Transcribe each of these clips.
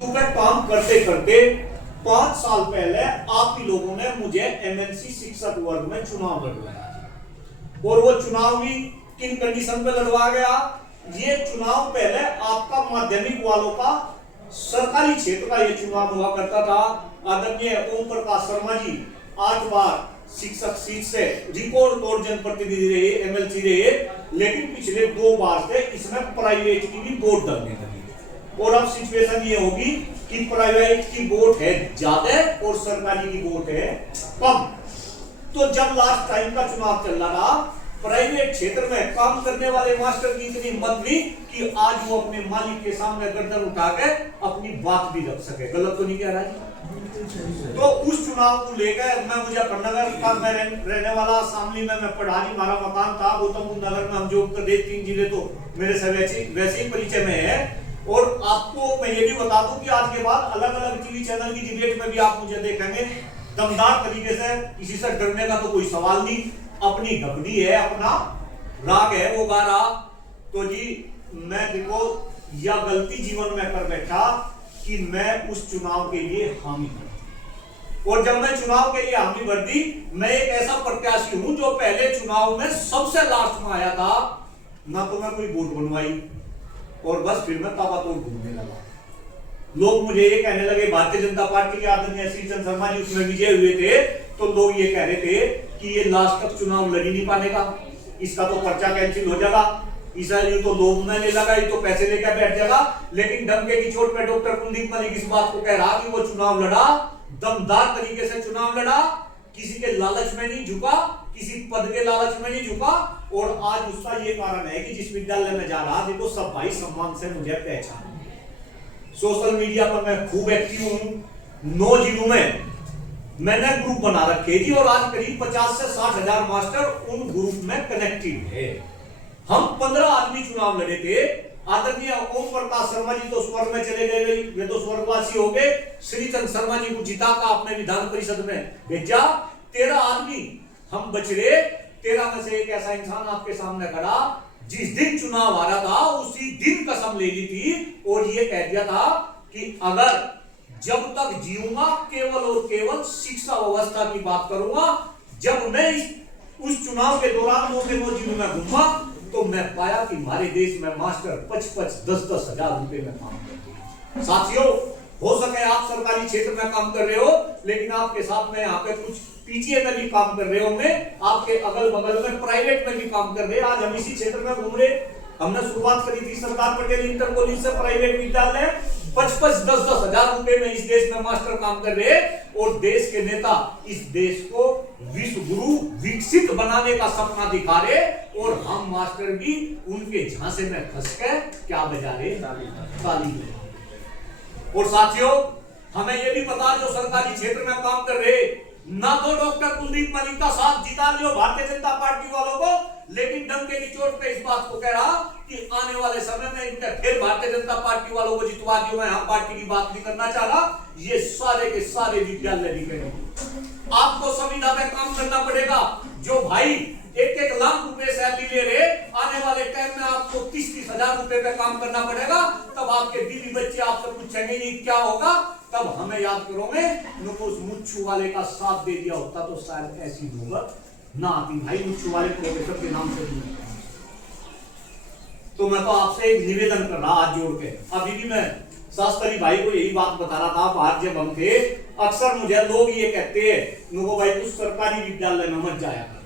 पे काम करते करते 5 साल पहले आप ही लोगों ने मुझे एमएनसी शिक्षक वर्ग में चुनाव लड़वाया और वो चुनाव भी किन कंडीशन पे लड़वा गया। ये चुनाव पहले आपका माध्यमिक वालों का सरकारी क्षेत्र का ये चुनाव हुआ करता था। आदरणीय ओम प्रकाश शर्मा जी 8 बार शिक्षक सीट से रिकॉर्ड तोड़ जनप्रतिनिधि रहे, एमएलसी रहे, लेकिन पिछले 2 बार से इसमें प्राइवेट की भी वोट डालने लगी। और अब सिचुएशन ये होगी कि प्राइवेट की वोट है ज्यादा और सरकारी की वोट है कम। तो जब लास्ट टाइम का चुनाव चल रहा था, प्राइवेट क्षेत्र में काम करने वाले मास्टर की इतनी हिम्मत हुई कि आज वो अपने मालिक के सामने गर्दन उठा के अपनी बात भी रख सके। गलत तो नहीं कह रहा जी? तो उस चुनाव को लेकर मैं मुजफ्फरनगर का मैं रहने वाला, शामली में मैं पढ़ानी, हमारा मकान था। गौतम बुद्ध नगर में हम जो कर 3 जिले तो मेरे से वैसे ही परिचय में है। और आपको मैं ये भी बता दूं कि आज के बाद अलग अलग टीवी चैनल की डिबेट में भी आप मुझे देखेंगे दमदार तरीके से, किसी से डरने का तो कोई सवाल नहीं। अपनी घपड़ी है, अपना राग है, वो गा रहा। तो जी मैं देखो या गलती जीवन में कर बैठा कि मैं उस चुनाव के लिए हामी भर, और जब मैं चुनाव के लिए हामी भर दी, मैं एक ऐसा प्रत्याशी हूं जो पहले चुनाव में सबसे लास्ट में आया था। ना तो मैं कोई वोट बनवाई और बस फिर मैं ताबड़तोड़ घूमने लगा। लोग मुझे ये कहने लगे, भारतीय जनता पार्टी के आदरणीय श्री चंद्र शर्मा जी उसमें विजय हुए थे, तो लोग ये कह रहे थे कि ये लास्ट तक चुनाव लड़ ही नहीं पाने का, इसका तो पर्चा कैंसिल हो जाएगा, ईसाई तो लोग में ले लगा, ये तो पैसे लेकर बैठ जाएगा। लेकिन डंके की चोट पे डॉक्टर कुलदीप मलिक इस बात को कह रहा कि वो चुनाव लड़ा, दमदार तरीके से चुनाव लड़ा, किसी के लालच में नहीं झुका, किसी पद के लालच में नहीं झुका। और आज उसका ये कारण है कि जिस विद्यालय में जा रहा देखो सब भाई सम्मान से मुझे पहचान। सोशल मीडिया पर मैं खूब एक्टिव हूं। 9 जिलों में मैंने ग्रुप बना रखे जी, और आज करीब 50 से 60 हजार मास्टर उन ग्रुप में कनेक्टेड है। हम 15 आदमी चुनाव लड़े थे। आदरणीय ओम प्रकाश शर्मा जी तो स्वर्ग में चले गए, वे तो स्वर्गवासी हो गए। श्री चंद्र शर्मा जी को जिता का अपने विधान परिषद में भेजा। 13 आदमी हम बच रहे। 13 में से एक ऐसा इंसान आपके सामने खड़ा जिस दिन चुनाव आ रहा था उसी दिन कसम ले ली थी और ये कह दिया था कि अगर जब तक जीऊंगा केवल और केवल शिक्षा व्यवस्था की बात करूंगा। जब मैं उस चुनाव के दौरान वो जिलों में घूमा तो मैं पाया कि हमारे देश में मास्टर 5-5, 10-10 हजार रुपए में काम करते हैं। साथियों, हो सके आप सरकारी क्षेत्र में काम कर रहे हो, लेकिन आपके साथ में यहाँ पे कुछ पीजीए में भी काम कर रहे होंगे, आपके अगल बगल में प्राइवेट में भी काम कर रहे हैं। आज हम इसी क्षेत्र में घूम रहे। हमने शुरुआत करी थी सरदार पटेल इंटर कॉलेज से, प्राइवेट विद्यालय। 5-5, 10-10 हजार रुपए में इस देश में मास्टर काम कर रहे हैं। और देश के नेता इस देश को विश्व गुरु विकसित बनाने का सपना दिखा रहे, और हम मास्टर भी उनके झांसे में फंस के क्या बजा रहे, ताली। और साथियों, हमें यह भी पता जो सरकारी क्षेत्र में काम कर रहे, ना तो डॉक्टर कुलदीप मलिक का साथ जिता लियो भारतीय जनता पार्टी वालों को, लेकिन डंके की चोट पे इस बात को कह रहा कि आने वाले समय में इनका फिर भारतीय जनता पार्टी वालों को जितवा दियो। मैं हम पार्टी की बात नहीं करना चाह रहा। ये सारे के सारे विद्यालय भी करेंगे। आपको संविदा में काम करना पड़ेगा। जो भाई 1-1 लाख रुपए सैलरी ले रहे, आने वाले टाइम में आपको 30-30 हजार रुपए पे काम करना पड़ेगा। तब आपके बीवी बच्चे आपसे पूछेंगे नहीं क्या होगा, तब हमें याद करोगे नुको उस मुच्छू वाले का साथ दे दिया होता तो शायद ऐसी नौबत ना आती। भाई मुच्छू वाले प्रोफेसर के नाम से नहीं। तो मैं तो आपसे एक निवेदन कर रहा हाथ जोड़ के, अभी भी मैं शास्त्री भाई को यही बात बता रहा था। बाहर जब हम थे, अक्सर मुझे लोग ये कहते हैं, नुको भाई तू सरकारी विद्यालय में मत जाया कर,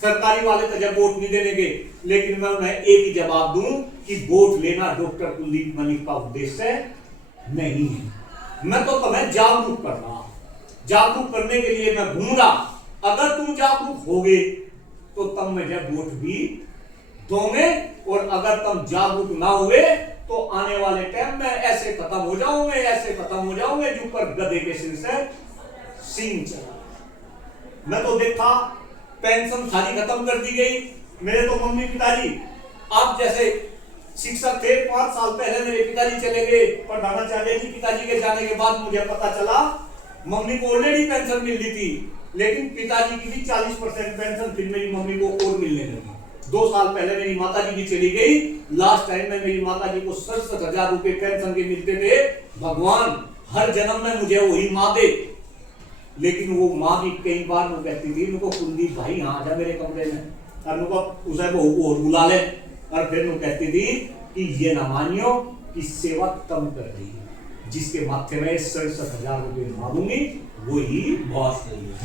सरकारी वाले तो जब वोट नहीं देंगे। लेकिन मैं उन्हें एक ही जवाब दूं कि वोट लेना डॉक्टर कुलदीप मलिक का उद्देश्य नहीं है। मैं तो तुम्हें जागरूक कर रहा, जागरूक करने के लिए मैं घूम रहा। अगर तुम जागरूक होगे तो तब मुझे वोट भी दोगे, और अगर तुम जागरूक ना हुए तो आने वाले टाइम में ऐसे खत्म हो जाओगे, ऐसे खत्म हो जाओगे जो पर गधे के सिर से सींग चला। मैं तो देखा पेंशन सारी खत्म कर दी गई। मेरे तो मम्मी पिताजी आप जैसे शिक्षक थे। 5 साल पहले मेरे पिताजी चले गए प्रधानाचार्य जी। पिताजी के जाने के बाद मुझे पता चला मम्मी को ऑलरेडी पेंशन मिल रही थी, लेकिन पिताजी की भी 40% पेंशन फिर मेरी मम्मी को और मिलने लगी। 2 साल पहले मेरी माता जी भी चली गई। लास्ट टाइम में मेरी माता जी को 67,000 रुपए पेंशन के मिलते थे। भगवान हर जन्म में मुझे वही माँ दे। लेकिन वो माँ भी कई बार वो कहती थी, उनको कुलदीप भाई यहाँ आ जा मेरे कमरे में, और उनको उसे बहू को बुला ले, और फिर वो कहती थी कि ये ना मानियो कि सेवा कम कर रही है, जिसके माथे में 67,000 रुपए मारूंगी वही बहुत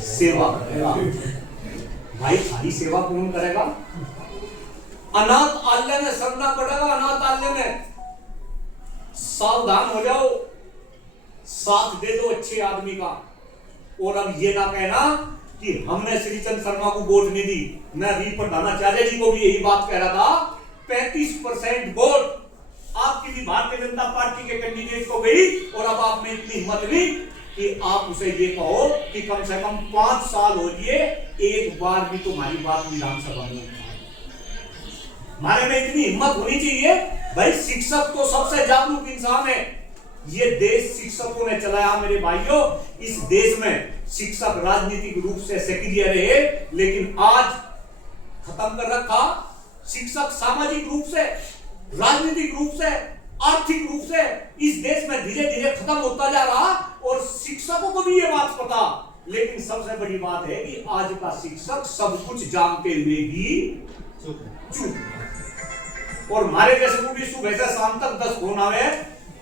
सेवा करेगा। भाई खाली सेवा कौन करेगा? अनाथ आलय में सरना पड़ेगा। अनाथ आलय में सावधान हो जाओ, साथ दे दो अच्छे आदमी का। और अब ये ना कहना कि हमने श्रीचंद शर्मा को वोट नहीं दी। मैं अभी प्रधानाचार्य जी को भी यही बात कह रहा था, 35% वोट आपकी भी भारतीय जनता पार्टी के कैंडिडेट को गई, और अब आप में इतनी हिम्मत नहीं कि आप उसे ये कहो कि कम से कम 5 साल हो गए एक बार भी तुम्हारी बात विधानसभा में। हमारे में इतनी हिम्मत होनी चाहिए। भाई शिक्षक तो सबसे जागरूक इंसान है। ये देश शिक्षकों ने चलाया मेरे भाइयों। इस देश में शिक्षक राजनीतिक रूप से सक्रिय रहे, लेकिन आज खत्म कर रखा। शिक्षक सामाजिक रूप से, राजनीतिक रूप से, आर्थिक रूप से इस देश में धीरे धीरे खत्म होता जा रहा, और शिक्षकों को भी ये बात पता। लेकिन सबसे बड़ी बात है कि आज का शिक्षक सब कुछ जानते हुए भी चुप। और हमारे जैसे को भी सुबह से शाम तक 10 फोन आवे,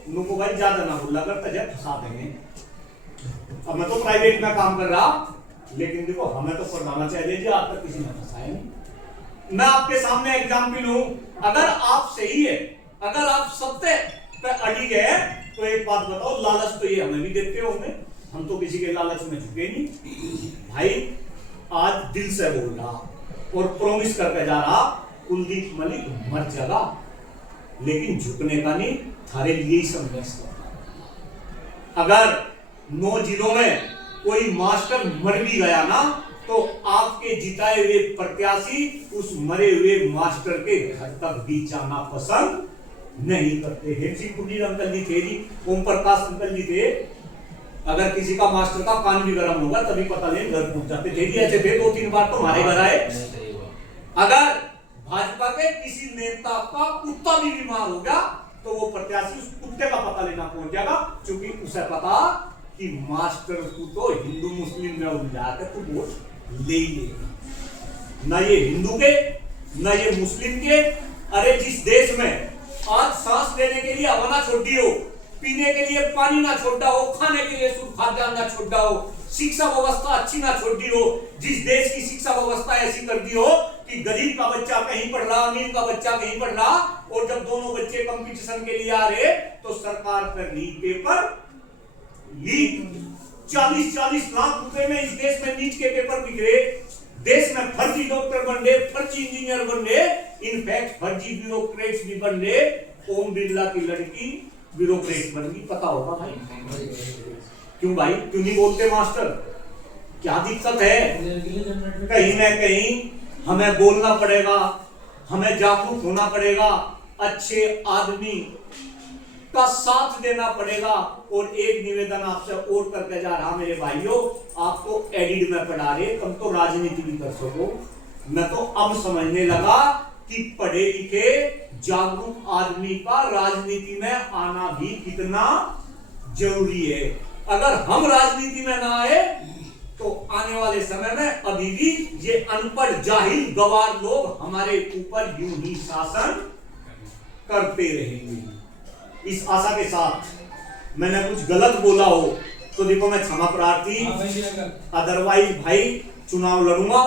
उनको भाई ज्यादा ना बोला कर, तजब फंसा देंगे। अब मैं तो प्राइवेट में काम कर रहा, लेकिन देखो हमें तो पढ़ाना चाहिए, आज तक किसी ने फंसाया नहीं। मैं आपके सामने एग्जाम्पल हूं। अगर आप सही है, अगर आप सत्य पे अड़ी गए, तो एक बात बताओ, लालच तो ये हमें भी देते होंगे, हम तो किसी के लालच में झुके नहीं। भाई आज दिल से बोल रहा और प्रॉमिस करके जा रहा, कुलदीप मलिक मर जाएगा, लेकिन झुकने का नहीं, थारे लिए ही संघर्ष करना। अगर 9 जिलों में कोई मास्टर मर भी गया ना, तो आपके जिताए हुए प्रत्याशी उस मरे हुए मास्टर के घर तक भी जाना पसंद नहीं करते हैं। जी कुंडी अंकल जी थे, जी ओम प्रकाश अंकल जी थे, अगर किसी का मास्टर का कान भी गर्म होगा तभी पता नहीं घर पहुंच जाते थे। जी ऐसे थे, 2-3 बार तो हमारे घर आए। अगर भाजपा के किसी नेता का कुत्ता भी बीमार हो गया, तो वो प्रत्याशी उस कुत्ते का पता लेना पहुंच जाएगा, क्योंकि उसे पता कि मास्टर को तो हिंदू मुस्लिम में उलझा के तो वोट ले ही लेगा। ना ये हिंदू के, ना ये मुस्लिम के। अरे जिस देश में आज सांस लेने के लिए हवा ना छोड़ी हो, पीने के लिए पानी ना छोड़ा हो, खाने के लिए शुद्ध खाद्यान्न ना छोड़ा हो, शिक्षा व्यवस्था अच्छी ना छोड़ी हो, जिस देश की शिक्षा व्यवस्था ऐसी कर दी हो कि गरीब का बच्चा कहीं पढ़ रहा, अमीर का बच्चा कहीं पढ़ रहा, और जब दोनों बच्चे कंपटीशन के लिए आ रहे तो सरकार कर रही पेपर लीक। 40-40 लाख रुपए में इस देश में नीट के पेपर बिक रहे। देश में फर्जी डॉक्टर बन रहे, फर्जी इंजीनियर बन रहे, इनफैक्ट फर्जी ब्यूरोक्रेट्स भी बन रहे। ओम बिरला की लड़की ब्यूरोक्रेट बन गई, पता होगा भाई। क्यों भाई, क्यों नहीं बोलते मास्टर? क्या दिक्कत है? कहीं ना कहीं हमें बोलना पड़ेगा, हमें जागरूक होना पड़ेगा, अच्छे आदमी का साथ देना पड़ेगा। और एक निवेदन आपसे और करके जा रहा मेरे भाइयों, आप तो एडिड में पढ़ा रहे, तुम तो राजनीति भी कर सको। मैं तो अब समझने लगा कि पढ़े लिखे जागरूक आदमी का राजनीति में आना भी कितना जरूरी है। अगर हम राजनीति में ना आए तो आने वाले समय में अभी भी ये अनपढ़ जाहिल गवार लोग हमारे ऊपर यूं ही शासन करते रहेंगे। इस आशा के साथ मैंने कुछ गलत बोला हो तो देखो मैं क्षमा प्रार्थी, अदरवाइज भाई चुनाव लड़ूंगा,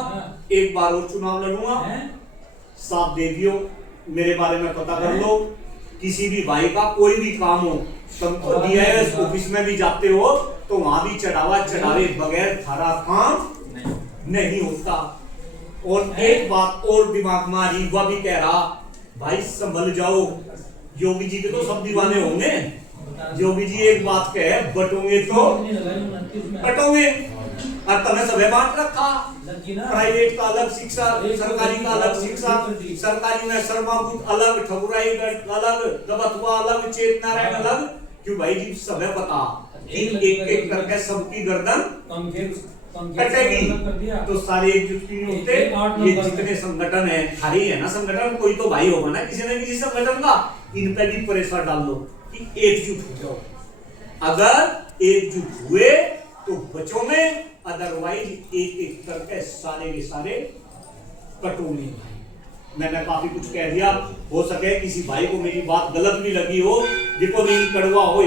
एक बार और चुनाव लड़ूंगा। साथ दे दियो, मेरे बारे में पता कर लो। किसी भी भाई का कोई भी काम हो, तुम तो डीआईएस ऑफिस में भी जाते हो तो वहां भी चढ़ावे बगैर थारा काम नहीं होता। और एक बात और दिमाग में आ रही, वह भी कह रहा भाई संभल जाओ। योगी जी के तो सब दीवाने होंगे। योगी जी एक बात कहे, बटोगे तो बटोगे, और तमें सब बांट रखा। प्राइवेट का अलग शिक्षा, सरकारी का अलग शिक्षा। सरकारी में शर्माभूत अलग, ठकुराई अलग, दबथुआ अलग, चेत नारायण अलग। क्यों भाई जी सब पता एक एक करके सबकी गर्दन कटेगी तो सारे एकजुट क्यों नहीं होते? ये जितने संगठन है, खाली है ना संगठन, कोई तो भाई होगा ना किसी न किसी संगठन का, इन पे भी प्रेशर डाल दो कि एकजुट हो जाओ। अगर एकजुट हुए तो बचो में, अदरवाइज एक एक करके सारे के सारे कटोगे भाई। मैंने काफी कुछ कह दिया, हो सके किसी भाई को मेरी बात गलत भी लगी हो, देखो नहीं कड़वा हो।